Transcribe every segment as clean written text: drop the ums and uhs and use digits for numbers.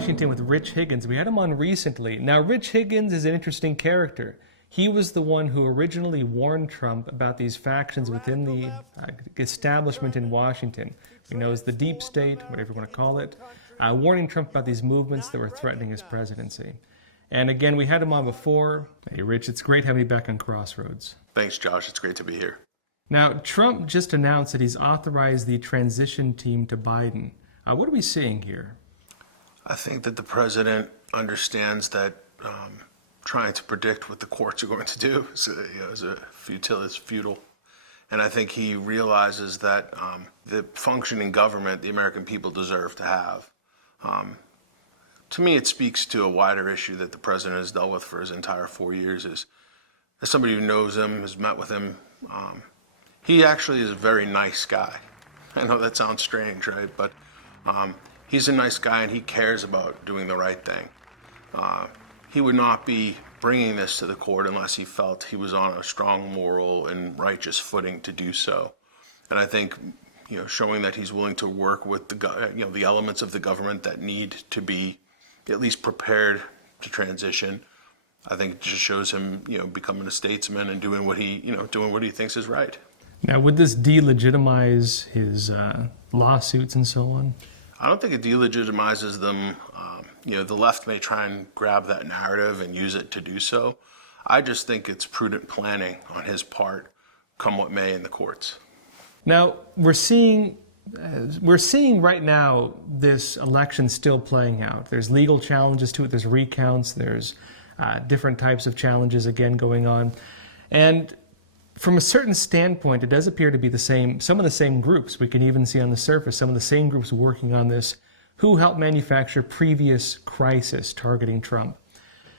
Washington with Rich Higgins. We had him on recently. Now, Rich Higgins is an interesting character. He was the one who originally warned Trump about these factions within the establishment in Washington. We know as the deep state, whatever you want to call it, warning Trump about these movements that were threatening his presidency. And again, we had him on before. Hey, Rich, it's great having you back on Crossroads. Thanks, Josh. It's great to be here. Now, Trump just announced that he's authorized the transition team to Biden. What are we seeing here? I think that the president understands that trying to predict what the courts are going to do is futile. And I think he realizes that the functioning government the American people deserve to have. To me, it speaks to a wider issue that the president has dealt with for his entire 4 years. As somebody who knows him, has met with him, he actually is a very nice guy. I know that sounds strange, right? But he's a nice guy and he cares about doing the right thing. He would not be bringing this to the court unless he felt he was on a strong moral and righteous footing to do so. And I think, showing that he's willing to work with the elements of the government that need to be at least prepared to transition, I think it just shows him, becoming a statesman and doing what he thinks is right. Now, would this delegitimize his lawsuits and so on? I don't think it delegitimizes them. The left may try and grab that narrative and use it to do so. I just think it's prudent planning on his part, come what may in the courts. Now, we're seeing right now this election still playing out. There's legal challenges to it. There's recounts. There's different types of challenges again going on. And from a certain standpoint, it does appear to be some of the same groups. We can even see on the surface some of the same groups working on this who helped manufacture previous crisis targeting Trump.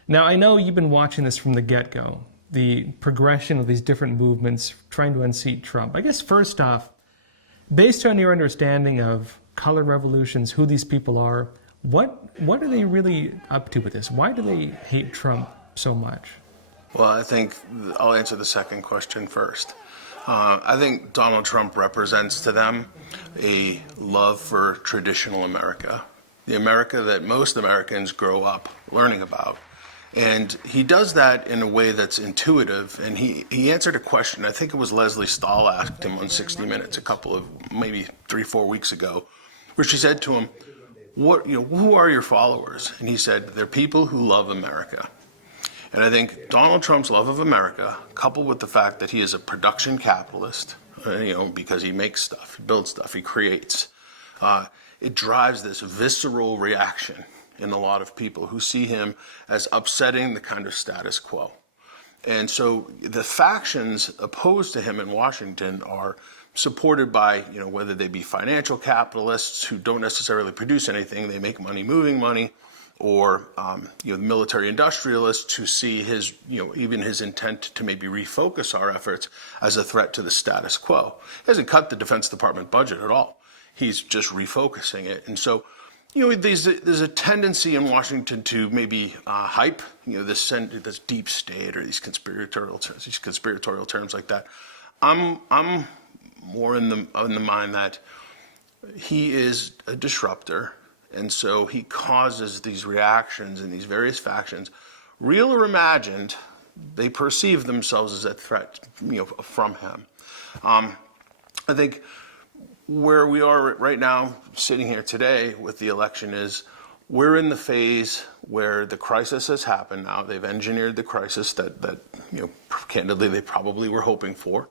Now, I know you've been watching this from the get-go, the progression of these different movements trying to unseat Trump. I guess first off, based on your understanding of color revolutions, who these people are, what are they really up to with this? Why do they hate Trump so much? Well, I think I'll answer the second question first. I think Donald Trump represents to them a love for traditional America, the America that most Americans grow up learning about. And he does that in a way that's intuitive. And he answered a question, I think it was Leslie Stahl asked him on 60 Minutes a couple of, maybe 3-4 weeks ago, where she said to him, who are your followers? And he said, they're people who love America. And I think Donald Trump's love of America, coupled with the fact that he is a production capitalist, because he makes stuff, he builds stuff, he creates, it drives this visceral reaction in a lot of people who see him as upsetting the kind of status quo. And so the factions opposed to him in Washington are supported by, whether they be financial capitalists who don't necessarily produce anything, they make money moving money, or the military industrialists who see his, even his intent to maybe refocus our efforts as a threat to the status quo. He hasn't cut the Defense Department budget at all. He's just refocusing it. And so, there's a tendency in Washington to maybe hype, this deep state or these conspiratorial terms like that. I'm more in the mind that he is a disruptor. And so he causes these reactions in these various factions, real or imagined. They perceive themselves as a threat, from him. I think where we are right now, sitting here today with the election, is we're in the phase where the crisis has happened now. They've engineered the crisis that candidly, they probably were hoping for.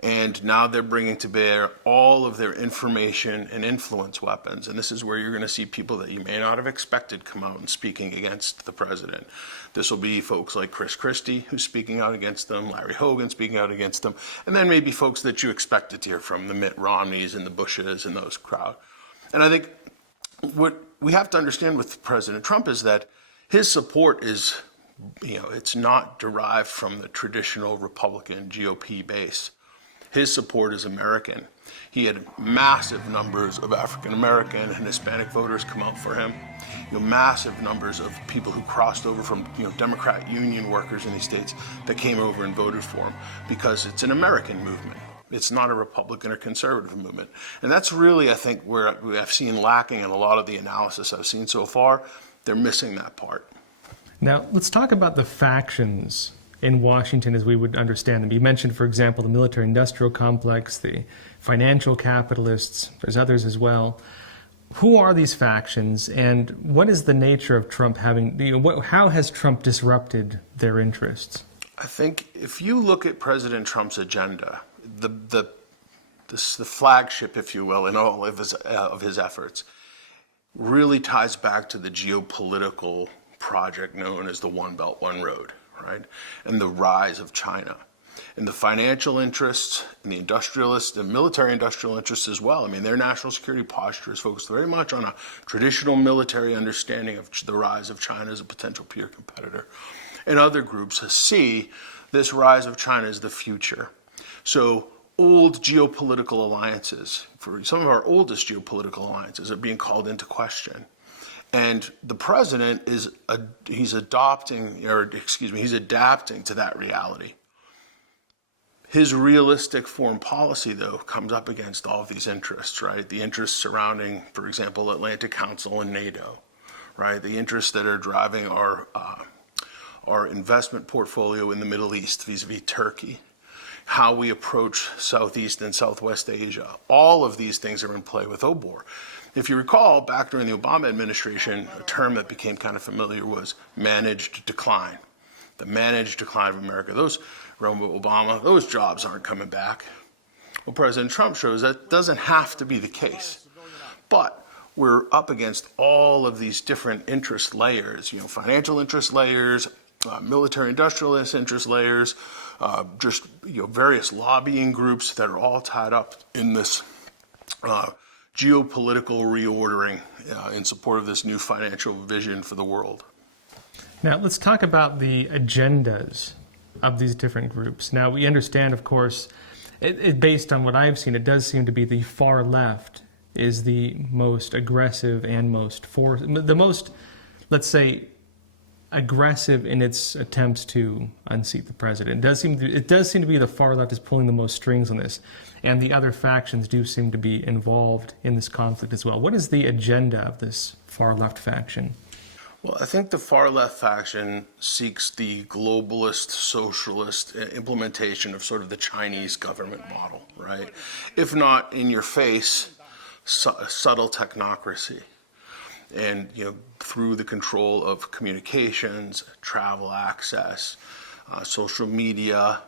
And now they're bringing to bear all of their information and influence weapons. And this is where you're going to see people that you may not have expected come out and speaking against the president. This will be folks like Chris Christie, who's speaking out against them, Larry Hogan speaking out against them, and then maybe folks that you expected to hear from, the Mitt Romneys and the Bushes and those crowd. And I think what we have to understand with President Trump is that his support is, it's not derived from the traditional Republican GOP base. His support is American. He had massive numbers of African American and Hispanic voters come out for him. Massive numbers of people who crossed over from Democrat union workers in these states that came over and voted for him because it's an American movement. It's not a Republican or conservative movement. And that's really, I think, where I've seen lacking in a lot of the analysis I've seen so far. They're missing that part. Now, let's talk about the factions in Washington as we would understand them. You mentioned, for example, the military-industrial complex, the financial capitalists. There's others as well. Who are these factions, and what is the nature of Trump having, how has Trump disrupted their interests? I think if you look at President Trump's agenda, the flagship, if you will, in all of his efforts, really ties back to the geopolitical project known as the One Belt, One Road, right? And the rise of China. And the financial interests and the industrialists and military industrial interests as well. I mean, their national security posture is focused very much on a traditional military understanding of the rise of China as a potential peer competitor. And other groups see this rise of China as the future. So old geopolitical alliances, for some of our oldest geopolitical alliances, are being called into question. And the president he's adapting to that reality. His realistic foreign policy, though, comes up against all of these interests, right? The interests surrounding, for example, Atlantic Council and NATO, right? The interests that are driving our investment portfolio in the Middle East vis-a-vis Turkey, how we approach Southeast and Southwest Asia. All of these things are in play with OBOR. If you recall, back during the Obama administration, a term that became kind of familiar was managed decline. The managed decline of America. Those jobs aren't coming back. Well, President Trump shows that doesn't have to be the case. But we're up against all of these different interest layers, financial interest layers, military industrialist interest layers, various lobbying groups that are all tied up in this geopolitical reordering in support of this new financial vision for the world. Now, let's talk about the agendas of these different groups. Now, we understand, of course, based on what I've seen, it does seem to be the far left is the most aggressive and the most, let's say, aggressive in its attempts to unseat the president. It does seem to be the far left is pulling the most strings on this, and the other factions do seem to be involved in this conflict as well. What is the agenda of this far left faction? Well, I think the far left faction seeks the globalist, socialist implementation of sort of the Chinese government model, right? If not in your face, subtle technocracy. And, through the control of communications, travel access, social media,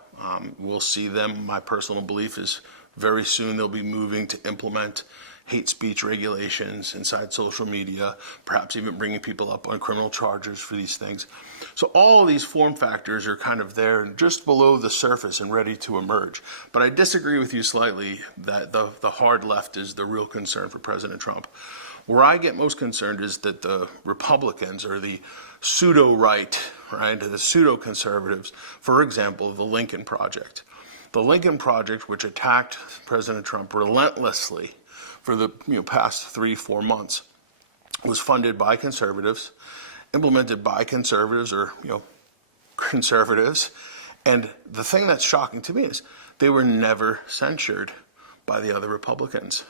we'll see them. My personal belief is very soon they'll be moving to implement hate speech regulations inside social media, perhaps even bringing people up on criminal charges for these things. So all of these form factors are kind of there just below the surface and ready to emerge. But I disagree with you slightly that the hard left is the real concern for President Trump. Where I get most concerned is that the Republicans or the pseudo-right, right, the pseudo-conservatives, for example, the Lincoln Project. The Lincoln Project, which attacked President Trump relentlessly for the past 3-4 months, was funded by conservatives, implemented by conservatives or conservatives. And the thing that's shocking to me is they were never censured by the other Republicans.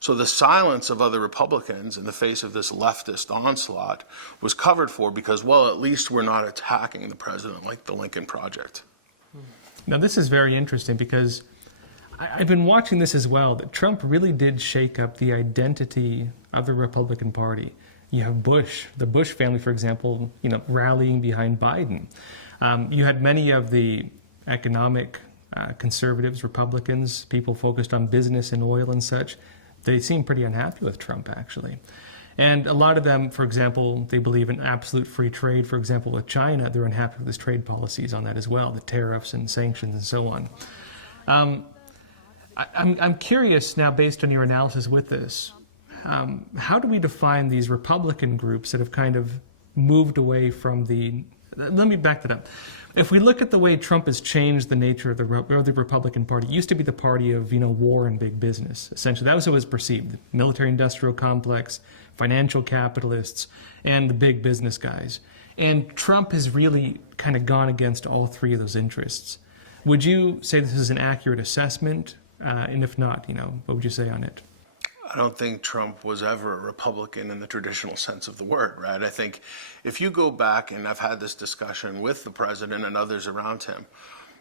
So the silence of other Republicans in the face of this leftist onslaught was covered for because, well, at least we're not attacking the president like the Lincoln Project. Now, this is very interesting because I've been watching this as well, that Trump really did shake up the identity of the Republican Party. You have Bush, the Bush family, for example, rallying behind Biden. You had many of the economic conservatives, Republicans, people focused on business and oil and such. They seem pretty unhappy with Trump, actually. And a lot of them, for example, they believe in absolute free trade. For example, with China, they're unhappy with his trade policies on that as well, the tariffs and sanctions and so on. I'm curious now, based on your analysis with this, how do we define these Republican groups that have kind of moved away from the... Let me back that up. If we look at the way Trump has changed the nature of the Republican Party, it used to be the party of war and big business. Essentially, that was how it was perceived. Military-industrial complex, financial capitalists, and the big business guys. And Trump has really kind of gone against all three of those interests. Would you say this is an accurate assessment? And if not, what would you say on it? I don't think Trump was ever a Republican in the traditional sense of the word, right? I think if you go back, and I've had this discussion with the president and others around him,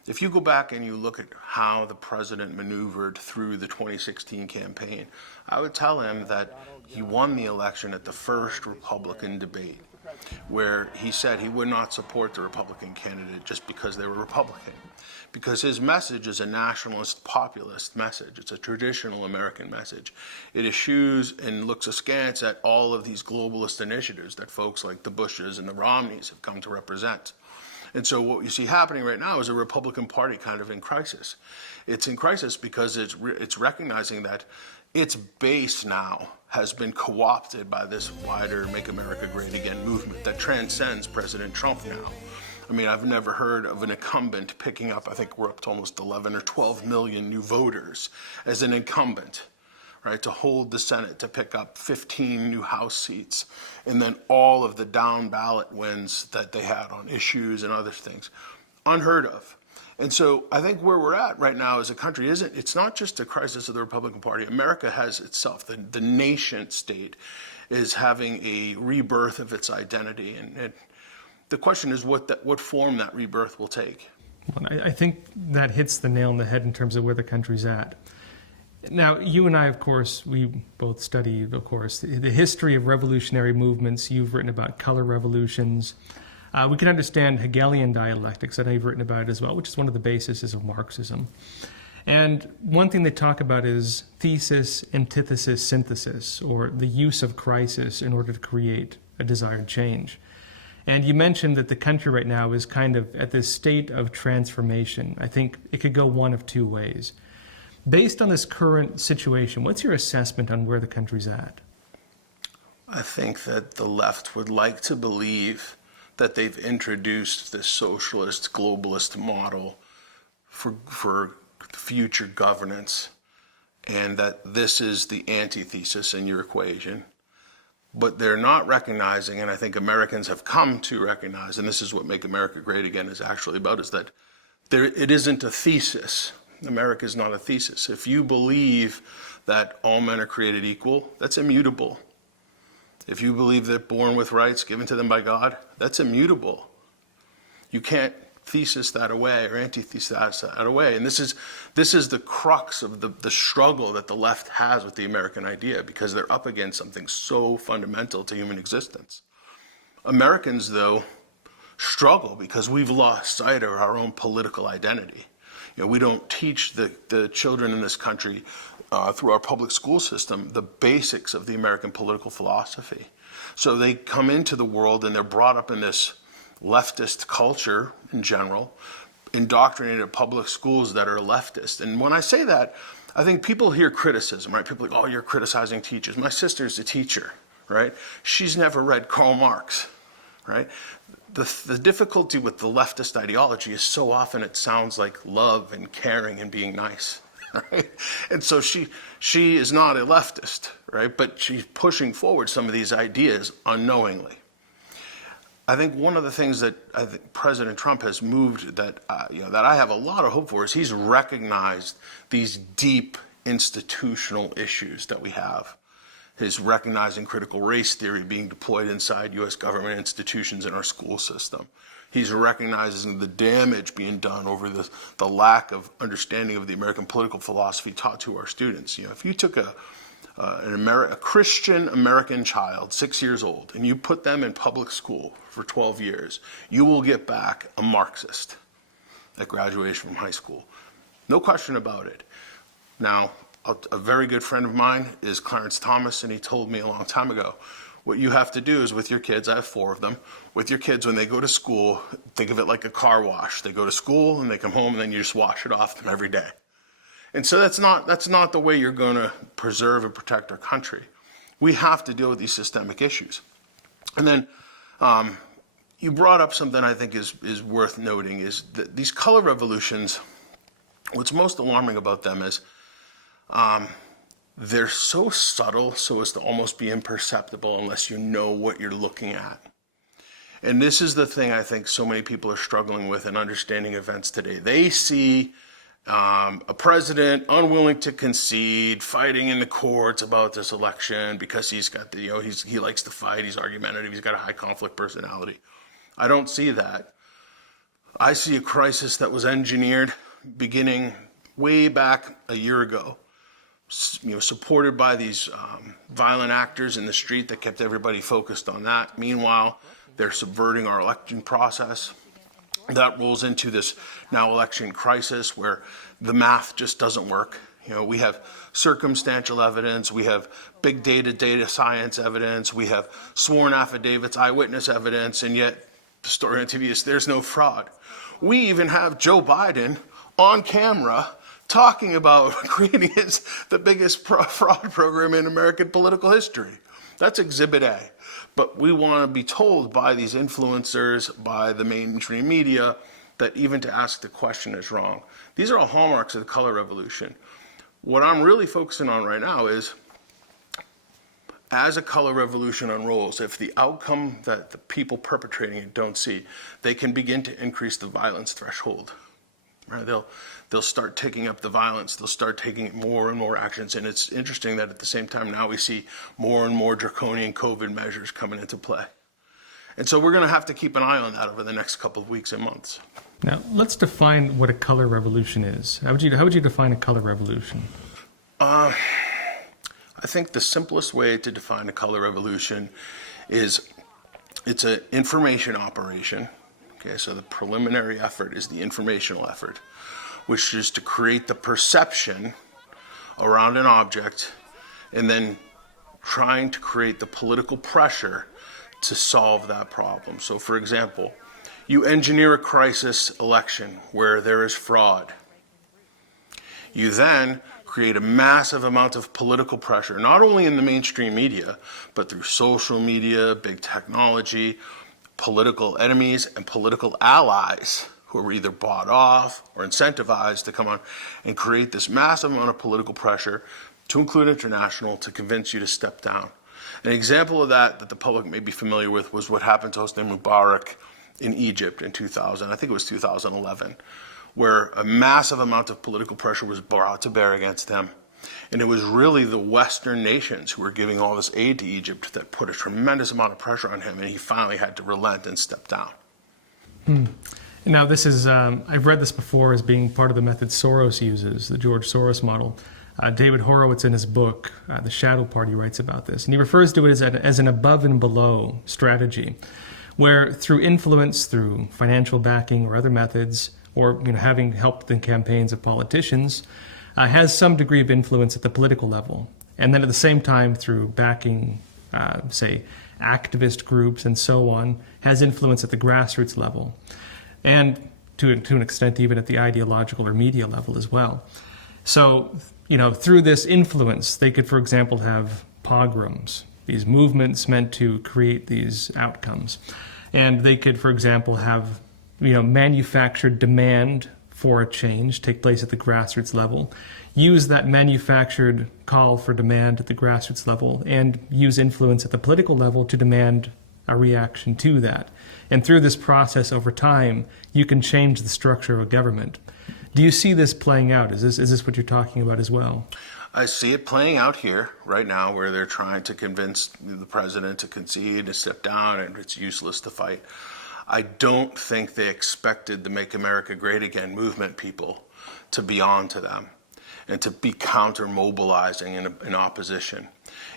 if you go back and you look at how the president maneuvered through the 2016 campaign, I would tell him that he won the election at the first Republican debate, where he said he would not support the Republican candidate just because they were Republican. Because his message is a nationalist populist message. It's a traditional American message. It eschews and looks askance at all of these globalist initiatives that folks like the Bushes and the Romneys have come to represent. And so what you see happening right now is a Republican Party kind of in crisis. It's in crisis because it's recognizing that its base now has been co-opted by this wider Make America Great Again movement that transcends President Trump now. I mean, I've never heard of an incumbent picking up, I think we're up to almost 11 or 12 million new voters as an incumbent, right, to hold the Senate, to pick up 15 new House seats, and then all of the down ballot wins that they had on issues and other things. Unheard of. And so I think where we're at right now as a country it's not just a crisis of the Republican Party. America has itself, the nation state is having a rebirth of its identity. And the question is what form that rebirth will take. Well, I think that hits the nail on the head in terms of where the country's at. Now, you and I, of course, we both study, of course, the history of revolutionary movements. You've written about color revolutions. We can understand Hegelian dialectics, that I've written about it as well, which is one of the bases of Marxism. And one thing they talk about is thesis, antithesis, synthesis, or the use of crisis in order to create a desired change. And you mentioned that the country right now is kind of at this state of transformation. I think it could go one of two ways. Based on this current situation, what's your assessment on where the country's at? I think that the left would like to believe that they've introduced this socialist, globalist model for future governance, and that this is the antithesis in your equation. But they're not recognizing, and I think Americans have come to recognize, and this is what Make America Great Again is actually about, is that it isn't a thesis. America is not a thesis. If you believe that all men are created equal, that's immutable. If you believe that born with rights given to them by God, that's immutable. You can't thesis that away or antithesis that away. And this is the crux of the struggle that the left has with the American idea, because they're up against something so fundamental to human existence. Americans, though, struggle because we've lost sight of our own political identity. We don't teach the children in this country through our public school system the basics of the American political philosophy. So they come into the world and they're brought up in this leftist culture in general, indoctrinated at public schools that are leftist. And when I say that, I think people hear criticism, right? People are like, oh, you're criticizing teachers. My sister's a teacher, right? She's never read Karl Marx, right? The difficulty with the leftist ideology is so often it sounds like love and caring and being nice, right? And so she is not a leftist, right? But she's pushing forward some of these ideas unknowingly. I think one of the things that I think President Trump has moved that I have a lot of hope for is he's recognized these deep institutional issues that we have. His recognizing critical race theory being deployed inside U.S. government institutions in our school system. He's recognizing the damage being done over the lack of understanding of the American political philosophy taught to our students. If you took a Christian American child, 6 years old, and you put them in public school for 12 years, you will get back a Marxist at graduation from high school. No question about it. Now, a very good friend of mine is Clarence Thomas, and he told me a long time ago, what you have to do is with your kids, I have 4 of them, with your kids when they go to school, think of it like a car wash. They go to school and they come home and then you just wash it off them every day. And so that's not the way you're going to preserve and protect our country. We have to deal with these systemic issues. And then you brought up something I think is worth noting, is that these color revolutions, what's most alarming about them is they're so subtle so as to almost be imperceptible unless you know what you're looking at. And this is the thing I think so many people are struggling with in understanding events today. They see a president unwilling to concede, fighting in the courts about this election because he's got the, he likes to fight, he's argumentative, he's got a high conflict personality. I don't see that. I see a crisis that was engineered beginning way back a year ago, supported by these violent actors in the street that kept everybody focused on that. Meanwhile, they're subverting our election process. That rolls into this now election crisis where the math just doesn't work. We have circumstantial evidence, we have big data science evidence, we have sworn affidavits, eyewitness evidence, and yet the story on TV is there's no fraud. We even have Joe Biden on camera talking about creating the biggest fraud program in American political history. That's Exhibit A. But we want to be told by these influencers, by the mainstream media, that even to ask the question is wrong. These are all hallmarks of the color revolution. What I'm really focusing on right now is, as a color revolution unrolls, if the outcome that the people perpetrating it don't see, they can begin to increase the violence threshold. Right? They'll start taking up the violence. They'll start taking more and more actions. And it's interesting that at the same time now we see more and more draconian COVID measures coming into play. And so we're going to have to keep an eye on that over the next couple of weeks and months. Now, let's define what a color revolution is. How would you define a color revolution? I think the simplest way to define a color revolution is it's an information operation. Okay, so the preliminary effort is the informational effort, which is to create the perception around an object and then trying to create the political pressure to solve that problem. So for example, you engineer a crisis election where there is fraud. You then create a massive amount of political pressure, not only in the mainstream media, but through social media, big technology, political enemies, and political allies who are either bought off or incentivized to come on and create this massive amount of political pressure, to include international, to convince you to step down. An example of that the public may be familiar with was what happened to Hosni Mubarak in Egypt in 2000, I think it was 2011, where a massive amount of political pressure was brought to bear against him. And it was really the Western nations who were giving all this aid to Egypt that put a tremendous amount of pressure on him, and he finally had to relent and step down. Now, this is, I've read this before as being part of the method Soros uses, the George Soros model. David Horowitz, in his book, The Shadow Party, writes about this. And he refers to it as an above and below strategy, where through influence, through financial backing or other methods, or having helped in campaigns of politicians, has some degree of influence at the political level. And then at the same time, through backing, say, activist groups and so on, has influence at the grassroots level. And to an extent, even at the ideological or media level as well. So, through this influence, they could, for example, have pogroms, these movements meant to create these outcomes. And they could, for example, have, manufactured demand for a change take place at the grassroots level, use that manufactured call for demand at the grassroots level, and use influence at the political level to demand a reaction to that. And through this process over time, you can change the structure of a government. Do you see this playing out? Is this what you're talking about as well? I see it playing out here right now, where they're trying to convince the president to concede, to step down, and it's useless to fight. I don't think they expected the Make America Great Again movement people to be on to them and to be counter-mobilizing in opposition.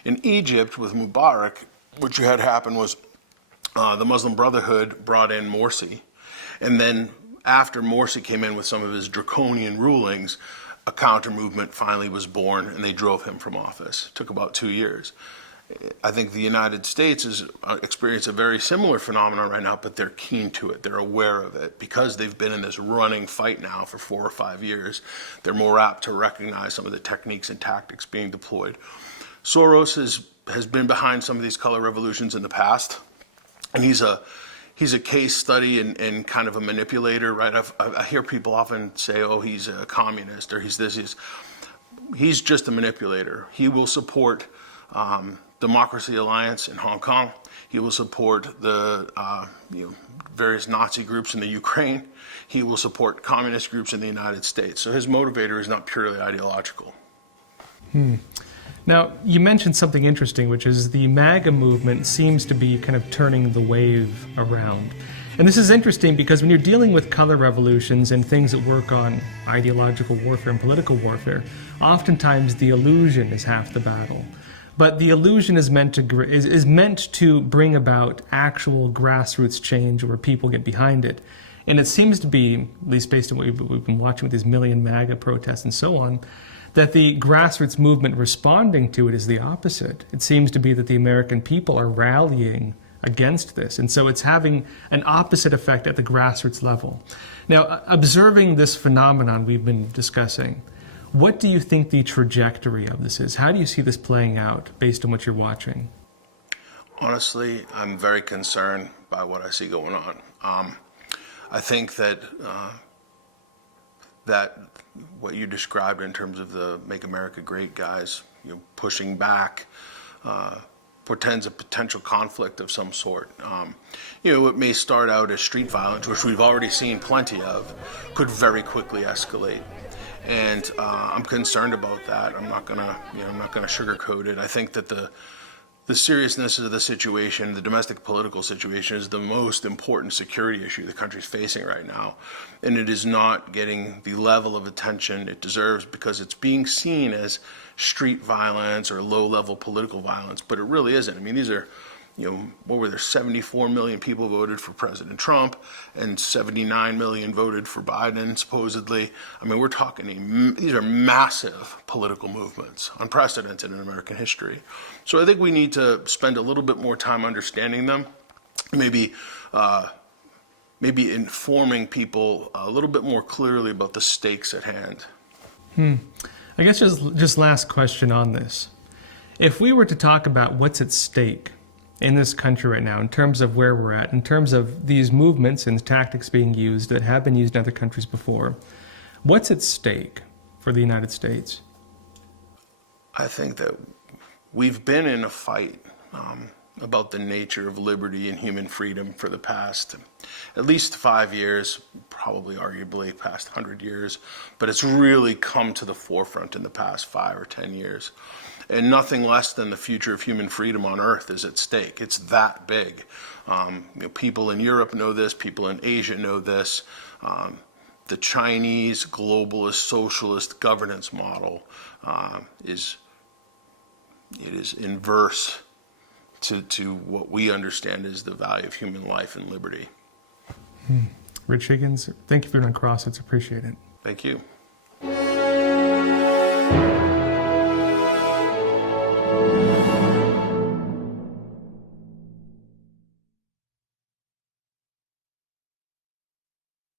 In Egypt, with Mubarak, what you had happen was the Muslim Brotherhood brought in Morsi, and then after Morsi came in with some of his draconian rulings, a counter-movement finally was born, and they drove him from office. It took about 2 years. I think the United States has experienced a very similar phenomenon right now, but they're keen to it. They're aware of it. Because they've been in this running fight now for 4 or 5 years, they're more apt to recognize some of the techniques and tactics being deployed. Soros has been behind some of these color revolutions in the past, and he's a case study and kind of a manipulator, right? I hear people often say, oh, he's a communist, or he's this. He's just a manipulator. He will support the Democracy Alliance in Hong Kong. He will support the various Nazi groups in the Ukraine. He will support communist groups in the United States. So his motivator is not purely ideological. Now, you mentioned something interesting, which is the MAGA movement seems to be kind of turning the wave around. And this is interesting because when you're dealing with color revolutions and things that work on ideological warfare and political warfare, oftentimes the illusion is half the battle. But the illusion is meant to bring about actual grassroots change where people get behind it. And it seems to be, at least based on what we've been watching with these million MAGA protests and so on, that the grassroots movement responding to it is the opposite. It seems to be that the American people are rallying against this. And so it's having an opposite effect at the grassroots level. Now, observing this phenomenon we've been discussing, what do you think the trajectory of this is? How do you see this playing out based on what you're watching? Honestly, I'm very concerned by what I see going on. I think that what you described in terms of the Make America Great guys, pushing back, portends a potential conflict of some sort. It may start out as street violence, which we've already seen plenty of, could very quickly escalate. And I'm concerned about that. I'm not gonna sugarcoat it. I think that the seriousness of the situation, the domestic political situation, is the most important security issue the country's facing right now. And it is not getting the level of attention it deserves because it's being seen as street violence or low-level political violence, but it really isn't. I mean, these are, what were there, 74 million people voted for President Trump and 79 million voted for Biden, supposedly. I mean, we're talking, these are massive political movements, unprecedented in American history. So I think we need to spend a little bit more time understanding them, maybe informing people a little bit more clearly about the stakes at hand. I guess just last question on this. If we were to talk about what's at stake in this country right now, in terms of where we're at, in terms of these movements and tactics being used that have been used in other countries before, what's at stake for the United States? I think that we've been in a fight about the nature of liberty and human freedom for the past at least 5 years, probably arguably past 100 years, but it's really come to the forefront in the past 5 or 10 years. And nothing less than the future of human freedom on Earth is at stake. It's that big. People in Europe know this. People in Asia know this. The Chinese globalist socialist governance model is inverse to what we understand is the value of human life and liberty. Rich Higgins, thank you for being on Crossroads. Appreciate it. Thank you.